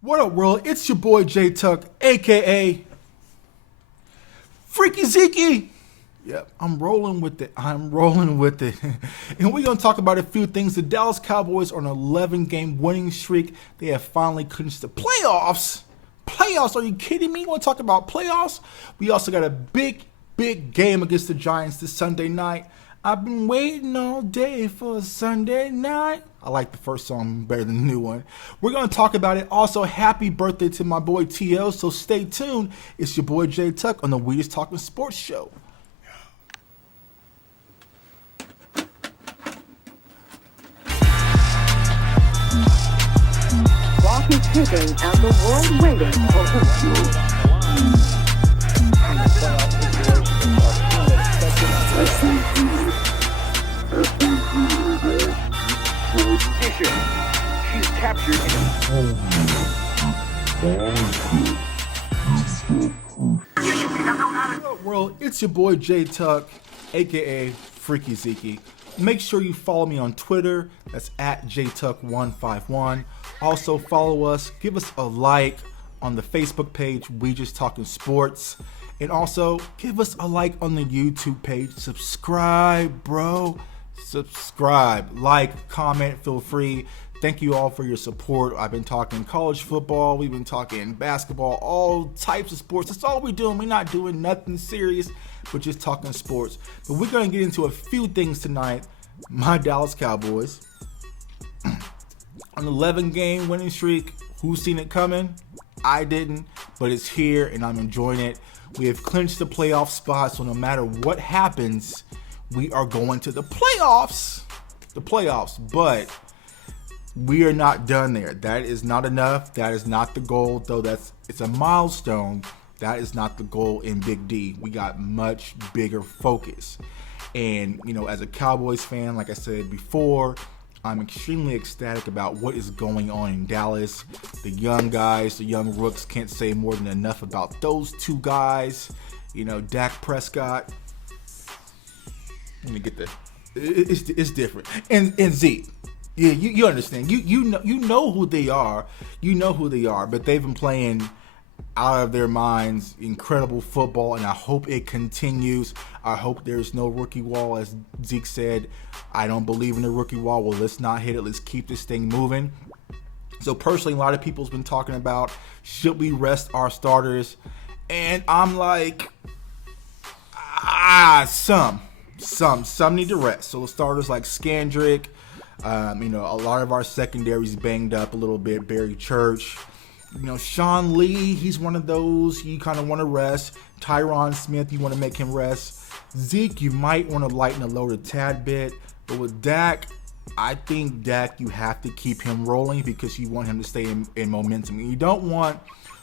What up, world? It's your boy J Tuck, aka Freaky Zeke. Yep, I'm rolling with it. I'm rolling with it. And we're going to talk about a few things. The Dallas Cowboys are on an 11-game winning streak. They have finally clinched the playoffs. Playoffs? Are you kidding me? You want to talk about playoffs? We also got a big game against the Giants this Sunday night. I've been waiting all day for a Sunday night. I like the first song better than the new one. We're going to talk about it. Also, happy birthday to my boy T.O., so stay tuned. It's your boy J Tuck on the We Just Talking Sports Show. Clock is ticking and the world waiting for Fisher. She's captured What up, world? It's your boy J Tuck, aka Freaky Zeke. Make sure you follow me on Twitter. That's at JTuck151. Also follow us. Give us a like on the Facebook page, We Just Talking Sports. And also give us a like on the YouTube page. Subscribe, bro. Subscribe, like, comment, feel free. Thank you all for your support. I've been talking college football. We've been talking basketball, all types of sports. That's all we're doing. We're not doing nothing serious, but just talking sports. But we're going to get into a few things tonight. My Dallas Cowboys, an 11-game winning streak. Who's seen it coming? I didn't, but it's here and I'm enjoying it. We have clinched the playoff spot, so no matter what happens, we are going to the playoffs. But we are not done there. That is not enough. That is not the goal, though it's a milestone. That is not the goal in Big D. We got much bigger focus. And, as a Cowboys fan, like I said before, I'm extremely ecstatic about what is going on in Dallas. The young guys, the young rooks, can't say more than enough about those two guys. Dak Prescott. Let me get the. It's different. And Zeke. Yeah, you understand. You know who they are. You know who they are. But they've been playing out of their minds, incredible football, and I hope it continues. I hope there's no rookie wall, as Zeke said. I don't believe in the rookie wall. Well, let's not hit it. Let's keep this thing moving. So personally, a lot of people's been talking about, should we rest our starters? And I'm like, some need to rest. So the starters like Scandrick, a lot of our secondaries banged up a little bit. Barry Church, Sean Lee, he's one of those you kind of want to rest. Tyron Smith, you want to make him rest. Zeke, you might want to lighten the load a tad bit. But with Dak, I think Dak, you have to keep him rolling because you want him to stay in momentum. And you don't want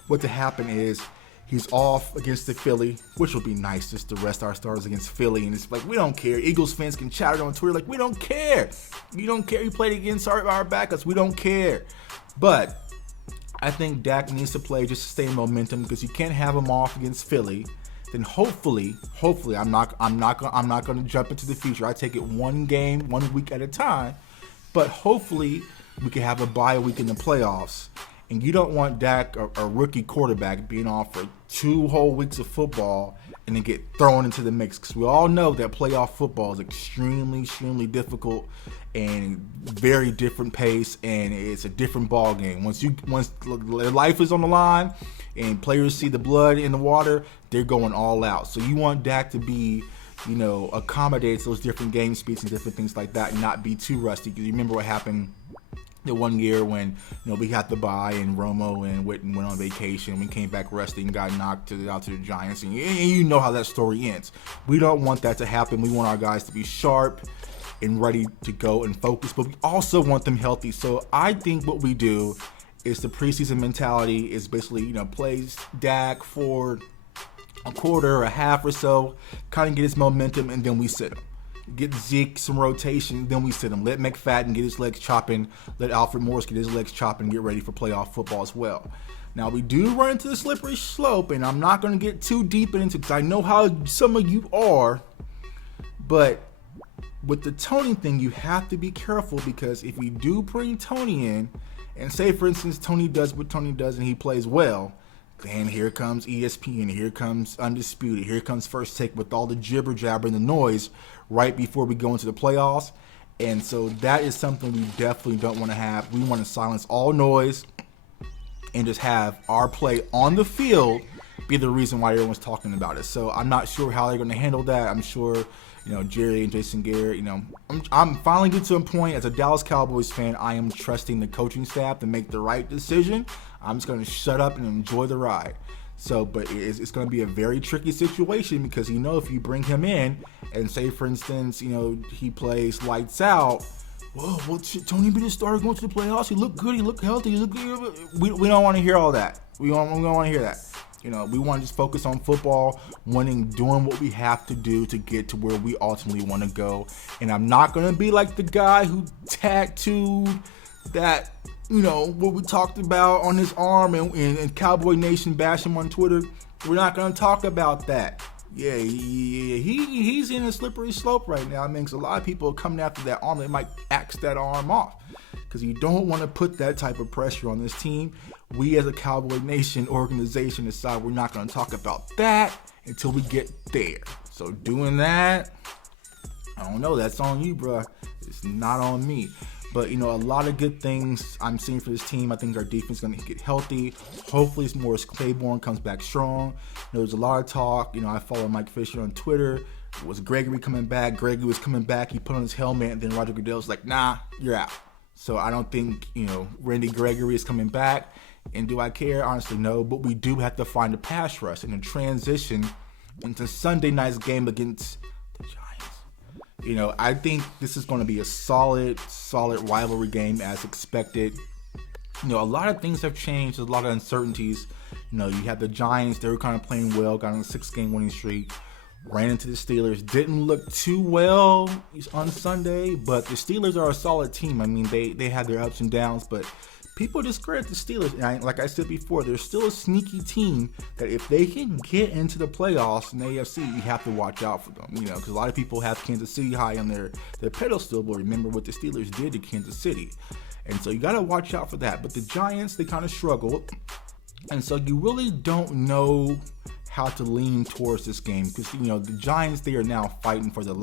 what to happen is he's off against the Philly, which will be nice just to rest our starters against Philly. And it's like, we don't care. Eagles fans can chatter on Twitter like, we don't care. You don't care. You played against our backups. We don't care. But I think Dak needs to play just to stay in momentum because you can't have him off against Philly. Then hopefully, I'm not going to jump into the future. I take it one game, 1 week at a time. But hopefully, we can have a bye week in the playoffs. And you don't want Dak, a rookie quarterback, being off for 2 whole weeks of football and then get thrown into the mix. Because we all know that playoff football is extremely difficult and very different pace, and it's a different ball game. Once their life is on the line and players see the blood in the water, they're going all out. So you want Dak to be, accommodate those different game speeds and different things like that and not be too rusty. Because you remember what happened the one year when we had the bye and Romo and Witten went on vacation. We came back rusty and got knocked out to the Giants, and you know how that story ends. We don't want that to happen. We want our guys to be sharp and ready to go and focus, but we also want them healthy. So I think what we do is the preseason mentality is basically play Dak for a quarter or a half or so, kind of get his momentum, and then we sit him. Get Zeke some rotation, then we sit him. Let McFadden get his legs chopping. Let Alfred Morris get his legs chopping and get ready for playoff football as well. Now, we do run into the slippery slope, and I'm not going to get too deep into it because I know how some of you are. But with the Tony thing, you have to be careful because if we do bring Tony in And say, for instance, Tony does what Tony does and he plays well, then here comes ESPN, here comes Undisputed, here comes First Take with all the jibber jabber and the noise right before we go into the playoffs. And so that is something we definitely don't want to have. We want to silence all noise and just have our play on the field be the reason why everyone's talking about it. So I'm not sure how they're going to handle that. I'm sure, Jerry and Jason Garrett, I'm finally getting to a point as a Dallas Cowboys fan, I am trusting the coaching staff to make the right decision. I'm just going to shut up and enjoy the ride. So, but it's going to be a very tricky situation because, if you bring him in and say, for instance, he plays lights out, well, should Tony be the starter going to the playoffs? He looked good. He looked healthy. He looked good. We don't want to hear all that. We don't want to hear that. We want to just focus on football, doing what we have to do to get to where we ultimately want to go. And I'm not going to be like the guy who tattooed that, what we talked about on his arm and Cowboy Nation bash him on Twitter. We're not going to talk about that. Yeah, he's in a slippery slope right now. I mean, 'cause a lot of people are coming after that arm. They might axe that arm off because you don't want to put that type of pressure on this team. We as a Cowboy Nation organization decide we're not going to talk about that until we get there. So doing that, I don't know. That's on you, bro. It's not on me. But, a lot of good things I'm seeing for this team. I think our defense is going to get healthy. Hopefully, Morris Claiborne comes back strong. There's a lot of talk. I follow Mike Fisher on Twitter. Was Gregory coming back? Gregory was coming back. He put on his helmet, and then Roger Goodell's like, nah, you're out. So I don't think, Randy Gregory is coming back. And do I care? Honestly, no. But we do have to find a pass rush and a transition into Sunday night's game against the Giants. I think this is going to be a solid rivalry game as expected. A lot of things have changed. There's a lot of uncertainties. You have the Giants. They were kind of playing well, got on a 6-game winning streak, ran into the Steelers. Didn't look too well on Sunday, but the Steelers are a solid team. I mean, they had their ups and downs, but people discredit the Steelers. And like I said before, they're still a sneaky team that if they can get into the playoffs in the AFC, you have to watch out for them. Because a lot of people have Kansas City high on their pedestal, but remember what the Steelers did to Kansas City. And so you got to watch out for that. But the Giants, they kind of struggled. And so you really don't know how to lean towards this game because, the Giants, they are now fighting for their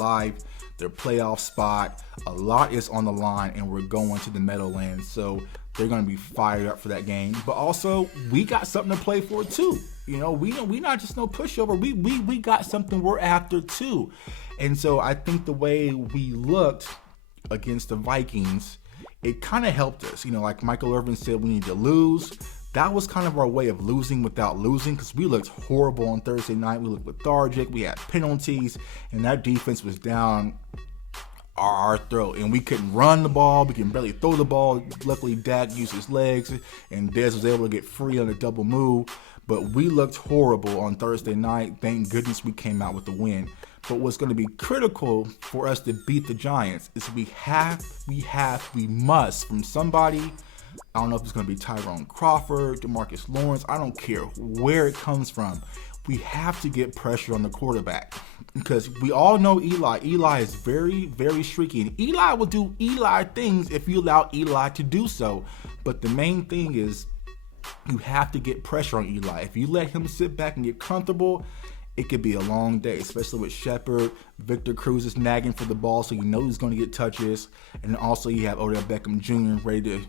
playoff spot. A lot is on the line, and we're going to the Meadowlands. So they're going to be fired up for that game. But also, we got something to play for, too. We not just no pushover. We got something we're after, too. And so I think the way we looked against the Vikings, it kind of helped us. Like Michael Irvin said, we need to lose. That was kind of our way of losing without losing because we looked horrible on Thursday night. We looked lethargic. We had penalties, and that defense was down our throat. And we couldn't run the ball. We can barely throw the ball. Luckily, Dak used his legs, and Dez was able to get free on a double move. But we looked horrible on Thursday night. Thank goodness we came out with the win. But what's going to be critical for us to beat the Giants is we must, from somebody. I don't know if it's going to be Tyrone Crawford, DeMarcus Lawrence. I don't care where it comes from. We have to get pressure on the quarterback because we all know Eli. Eli is very, very streaky. And Eli will do Eli things if you allow Eli to do so. But the main thing is you have to get pressure on Eli. If you let him sit back and get comfortable, it could be a long day, especially with Shepard. Victor Cruz is nagging for the ball, so he's going to get touches. And also you have Odell Beckham Jr. ready to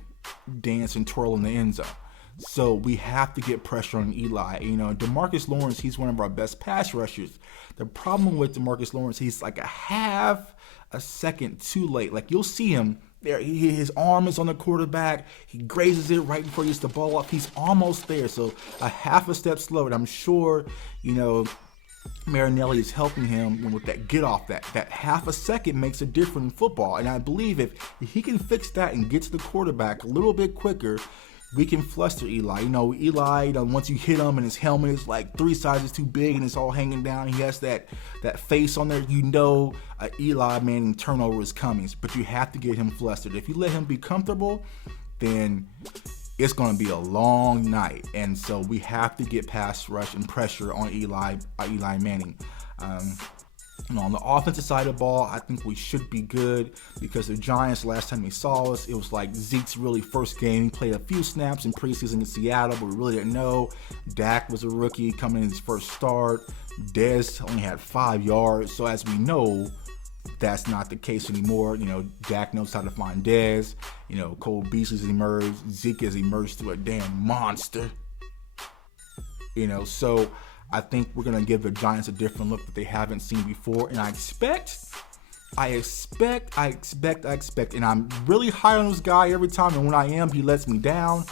dance and twirl in the end zone. So we have to get pressure on Eli. DeMarcus Lawrence, he's one of our best pass rushers. The problem with DeMarcus Lawrence, he's like a half a second too late. Like you'll see him there, his arm is on the quarterback. He grazes it right before he gets the ball up. He's almost there. So a half a step slow. And I'm sure, Marinelli is helping him with that get off. That half a second makes a difference in football. And I believe if he can fix that and get to the quarterback a little bit quicker, we can fluster Eli. Eli, once you hit him and his helmet is like 3 sizes too big and it's all hanging down, he has that face on there, Eli Manning turnover is coming. But you have to get him flustered. If you let him be comfortable, then it's going to be a long night. And so we have to get pass rush and pressure on Eli Manning. On the offensive side of the ball, I think we should be good because the Giants, last time they saw us, it was like Zeke's really first game. He played a few snaps in preseason in Seattle, but we really didn't know. Dak was a rookie coming in his first start. Dez only had 5 yards. So as we know, that's not the case anymore. Dak knows how to find Dez. Cole Beasley's emerged. Zeke has emerged to a damn monster. So I think we're going to give the Giants a different look that they haven't seen before. And I expect, and I'm really high on this guy every time. And when I am, he lets me down.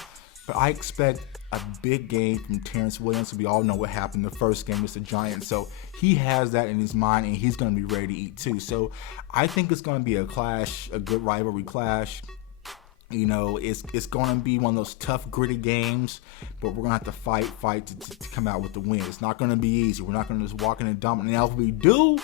But I expect a big game from Terrence Williams. We all know what happened the first game with the Giants. So he has that in his mind, and he's going to be ready to eat too. So I think it's going to be a clash, a good rivalry clash. It's going to be one of those tough, gritty games, but we're going to have to fight to come out with the win. It's not going to be easy. We're not going to just walk in and dump. Now, if we do,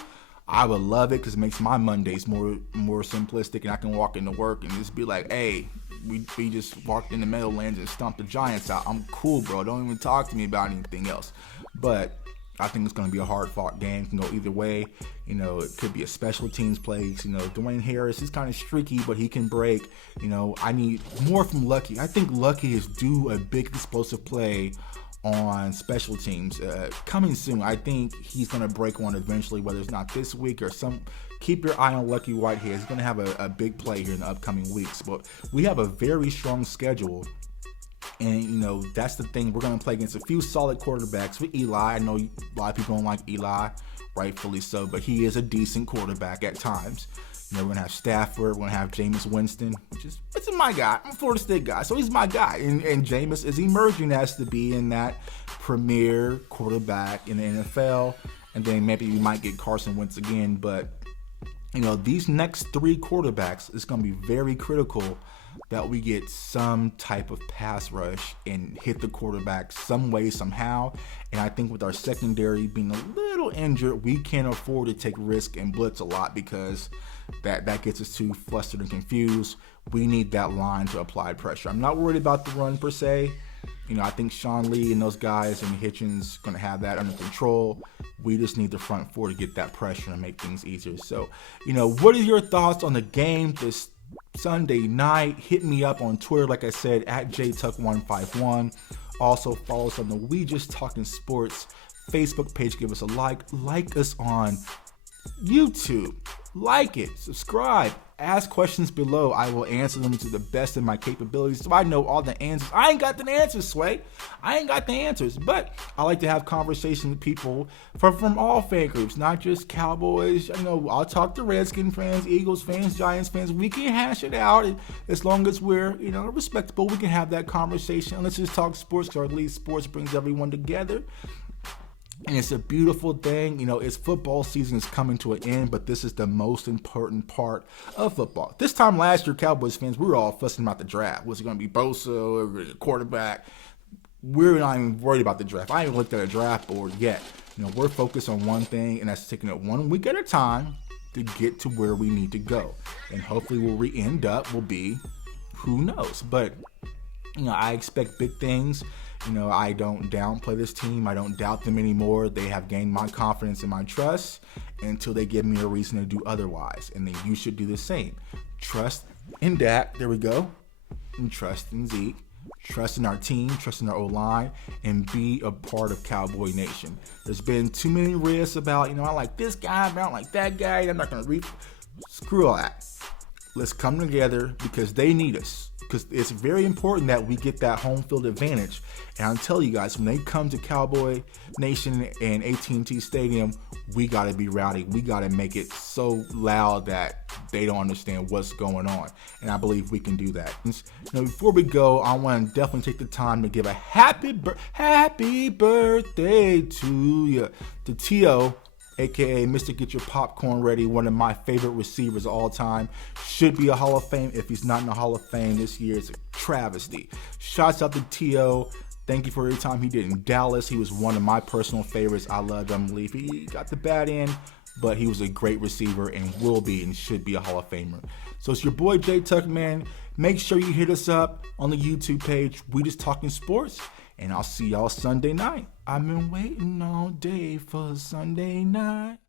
I would love it because it makes my Mondays more simplistic, and I can walk into work and just be like, hey, we just walked in the Meadowlands and stomped the Giants out. I'm cool, bro. Don't even talk to me about anything else. But I think it's going to be a hard-fought game. It can go either way. It could be a special teams play. Dwayne Harris is kind of streaky, but he can break. I need more from Lucky. I think Lucky is due a big explosive play on special teams coming soon. I think he's going to break one eventually, whether it's not this week or some. Keep your eye on Lucky Whitehead. He's going to have a big play here in the upcoming weeks. But we have a very strong schedule. And, that's the thing. We're going to play against a few solid quarterbacks with Eli. I know a lot of people don't like Eli, rightfully so, but he is a decent quarterback at times. We're going to have Stafford. We're going to have Jameis Winston, which is my guy. I'm a Florida State guy, so he's my guy. And Jameis is emerging as to be in that premier quarterback in the NFL. And then maybe we might get Carson Wentz again. But, these next 3 quarterbacks is going to be very critical that we get some type of pass rush and hit the quarterback some way, somehow. And I think with our secondary being a little injured, we can't afford to take risk and blitz a lot because that gets us too flustered and confused. We need that line to apply pressure. I'm not worried about the run per se. I think Sean Lee and those guys and Hitchens going to have that under control. We just need the front 4 to get that pressure and make things easier. So, what are your thoughts on the game this Sunday night? Hit me up on Twitter, like I said, at jtuck151. Also, follow us on the We Just Talking Sports Facebook page. Give us a like us on YouTube. Like it, subscribe, ask questions below. I will answer them to the best of my capabilities so I know all the answers. I ain't got the answers, Sway. I ain't got the answers, but I like to have conversations with people from all fan groups, not just Cowboys. I'll talk to Redskin fans, Eagles fans, Giants fans. We can hash it out as long as we're, respectable. We can have that conversation. Let's just talk sports, because at least sports brings everyone together. And it's a beautiful thing. It's football season is coming to an end, but this is the most important part of football. This time last year, Cowboys fans, we were all fussing about the draft. Was it going to be Bosa or quarterback? We're not even worried about the draft. I ain't even looked at a draft board yet. We're focused on one thing, and that's taking it 1 week at a time to get to where we need to go. And hopefully where we end up will be, who knows. But, I expect big things. I don't downplay this team. I don't doubt them anymore. They have gained my confidence and my trust until they give me a reason to do otherwise. And then you should do the same. Trust in Dak. There we go. And trust in Zeke. Trust in our team. Trust in our O-line. And be a part of Cowboy Nation. There's been too many risks about, I like this guy, but I don't like that guy. I'm not going to screw all that. Let's come together because they need us. Because it's very important that we get that home field advantage. And I'll tell you guys, when they come to Cowboy Nation and AT&T Stadium, we got to be rowdy. We got to make it so loud that they don't understand what's going on. And I believe we can do that. Before we go, I want to definitely take the time to give a happy birthday to you, to T.O., a.k.a. Mr. Get Your Popcorn Ready, one of my favorite receivers of all time. Should be a Hall of Fame. If he's not in the Hall of Fame this year, it's a travesty. Shouts out to T.O. Thank you for every time he did in Dallas. He was one of my personal favorites. I loved him. He got the bad end, but he was a great receiver and will be and should be a Hall of Famer. So it's your boy, J Tuck, man. Make sure you hit us up on the YouTube page, We Just Talking Sports. And I'll see y'all Sunday night. I've been waiting all day for Sunday night.